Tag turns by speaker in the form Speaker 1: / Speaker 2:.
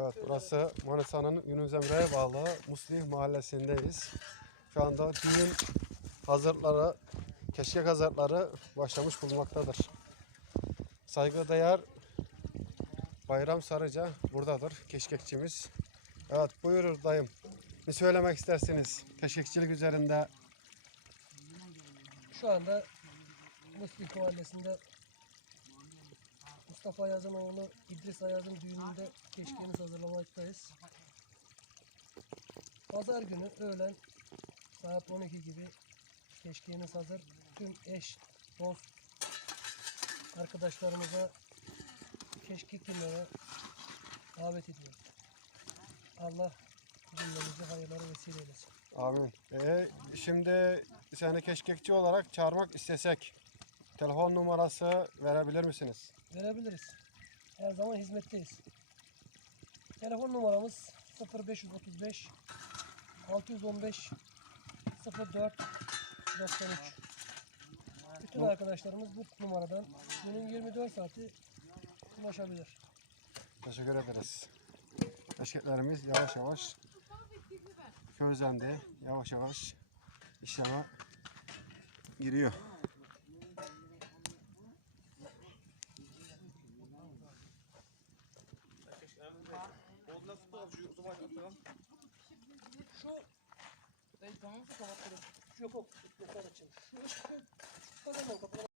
Speaker 1: Evet burası Manisa'nın Yunus Emre'ye bağlı Muslih mahallesindeyiz. Şu anda düğün hazırları, keşkek hazırları başlamış bulunmaktadır. Saygıdeğer Bayram Sarıca buradadır keşkekçimiz. Evet buyurur dayım. Ne söylemek istersiniz keşkekçilik üzerinde?
Speaker 2: Şu anda Muslih Mahallesi'nde Mustafa Ayaz'ın oğlu İdris Ayaz'ın düğününde keşkeğimizi hazırlamaktayız. Pazar günü öğlen saat 12 gibi keşkeğimiz hazır. Tüm eş, dost, arkadaşlarımıza keşkek günlere davet ediyoruz. Allah cümlemizi hayırlara vesile eylesin.
Speaker 1: Amin. Ee, şimdi seni keşkekçi olarak çağırmak istesek telefon numarası verebilir misiniz?
Speaker 2: verebiliriz. Her zaman hizmetteyiz. Telefon numaramız 0535 615 04 93. Bütün arkadaşlarımız bu numaradan günün 24 saati ulaşabilir.
Speaker 1: Teşekkür ederiz. Keşkeklerimiz yavaş yavaş közlendi. Yavaş yavaş işleme giriyor.
Speaker 2: Şu Ben tamam mı kapattım? Yok yok. Yok açayım. Şu kapatalım.